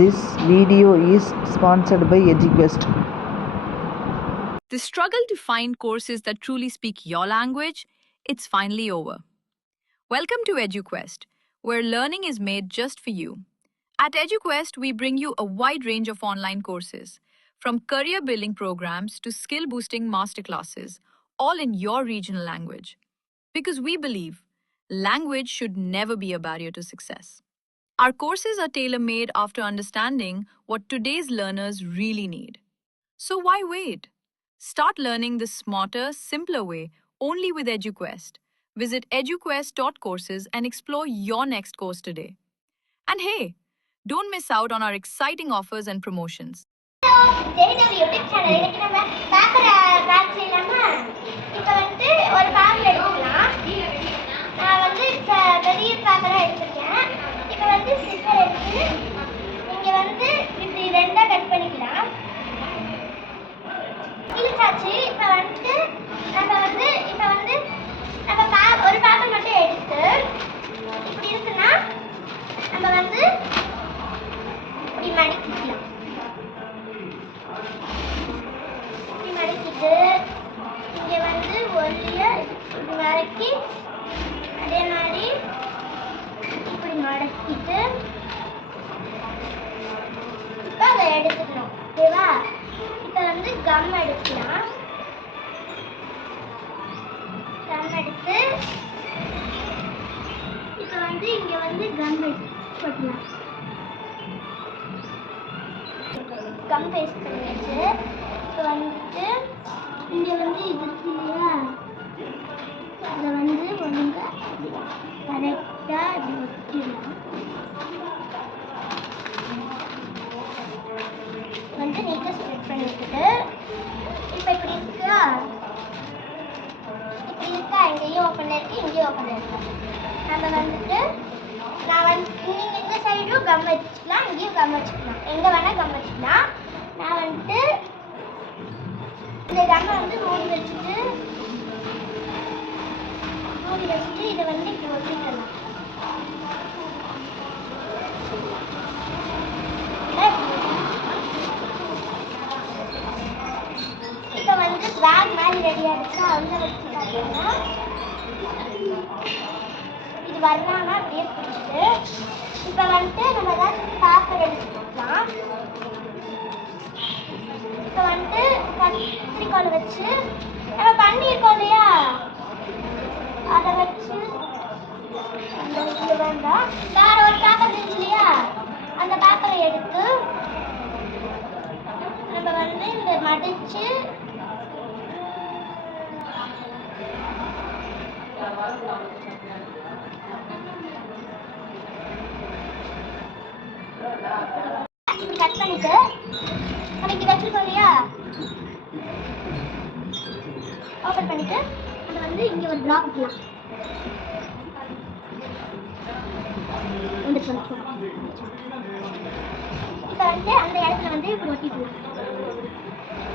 This video is sponsored by EduQuest. The struggle to find courses that truly speak your language, it's finally over. Welcome to EduQuest, where learning is made just for you. At EduQuest, we bring you a wide range of online courses, from career building programs to skill boosting masterclasses, all in your regional language. Because we believe language should never be a barrier to success. Our courses are tailor-made after understanding what today's learners really need. So why wait? Start learning the smarter, simpler way only with EduQuest. Visit eduquest.courses and explore your next course today. And hey, don't miss out on our exciting offers and promotions. அதே மாதிரி இப்படி மடக்கிட்டு இப்போ அதை எடுத்துக்கணும். ஓகேவா? இப்போ come எடுக்கலாம். Come எடுத்து இப்போ இங்கே கம் போட்டுக்கலாம். கம் பேஸ்ட் பண்ணியாச்சு. இப்போ இங்கே இது இருக்கு இல்லையா, அதை ஒழுங்கா கரெக்டாக இப்படி ஒட்டிடலாம். நீட்டாக ஸ்ப்ரெட் பண்ணி விட்டுட்டு இப்போ இப்படி இருக்கா, இங்கேயும் ஓப்பனில் இருக்குது, இங்கேயும் ஓப்பனில் இருக்கு. நம்ம நான் நீங்கள் இந்த சைடும் கம் வச்சுக்கலாம், இங்கேயும் கம் வச்சுக்கலாம், எங்கே வேணால் கம் வச்சுக்கலாம். நான் இந்த கம்மை மூடி வச்சுட்டு இதை இப்படி ஒட்டிக்கலாம். இப்போ பேக் மாதிரி ரெடியாக இருக்கா, வச்சு பார்த்தீங்கன்னா இது வரலாம்னா அப்படியே பிடிச்சிட்டு இப்போ நம்ம ஏதாச்சும் பேப்பர் எடுத்துக்கலாம். இப்போ கத்திரிக்கோல் வச்சு நம்ம பண்ணியிருக்கோம் இல்லையா, அதை வச்சு வேண்டாம், வேற ஒரு பேப்பர் இருந்துச்சு இல்லையா, அந்த பேப்பரை எடுத்து நம்ம இந்த மடிச்சு கட் பண்ணிட்டு நம்ம இங்கே வச்சிருக்கோம் இல்லையா, ஓப்பன் பண்ணிட்டு நம்ம இங்கே ஒரு ட்ராப் வைக்கலாம். இப்போ அந்த இடத்துல இப்படி ஒட்டிக்கலாம்.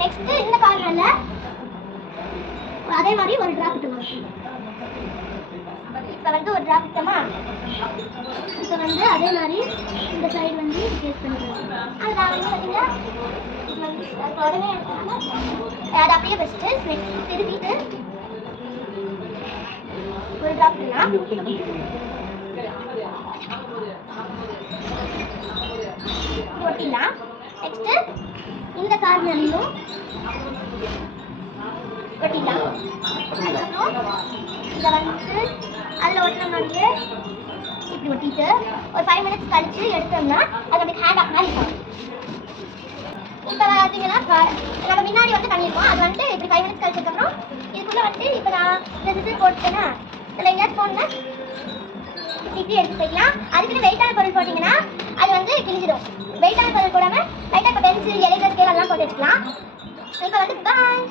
நெக்ஸ்ட் இந்த கார்னர்ல அதே மாதிரி ஒரு ட்ராப் விட்டுலாம். இப்போ ஒரு ட்ராப் விட்டோமா, இப்போ அதே மாதிரி இந்த சைடு பேஸ்ட் பண்ணிக்கலாம். அது நான் பார்த்தீங்கன்னா உடனே எடுத்தாங்க, அதை அப்படியே வச்சுட்டு திருப்பிட்டு ஒரு ட்ராப் விடலாம். ஒட்டிடலாம். நெக்ஸ்ட் இந்த கார்னர்லையும் ஒட்டிடலாம். அதுக்கப்புறம் இதை அதில் ஒட்டின மாதிரியே இப்படி ஒட்டிட்டு ஒரு 5 minutes கழிச்சு எடுத்தோம்னா அது அப்படி ஹேண்ட் ஆஃப் மாதிரி இருக்கும். இப்போ பார்த்தீங்கன்னா நம்ம முன்னாடி பண்ணியிருக்கோம், அது இப்படி 5 minutes கழிச்சதுக்கப்புறம் இதுக்குள்ளே இப்போ நான் இந்த சிசர் போட்டுட்டேன்னா இதில் எங்கேயாச்சும் போகணுன்னா இப்படி எடுத்து போய்க்கலாம். அதுக்குன்னு வெயிட்டான பொருள் போட்டிங்கன்னா அது கிழிஞ்சிடும். வெயிட்டான பொருள் போடாமல் லைட்டாக இப்போ பென்சில், எரேசர், ஸ்கேல் எல்லாம் போட்டு வச்சுக்கலாம். இப்போ பாய்.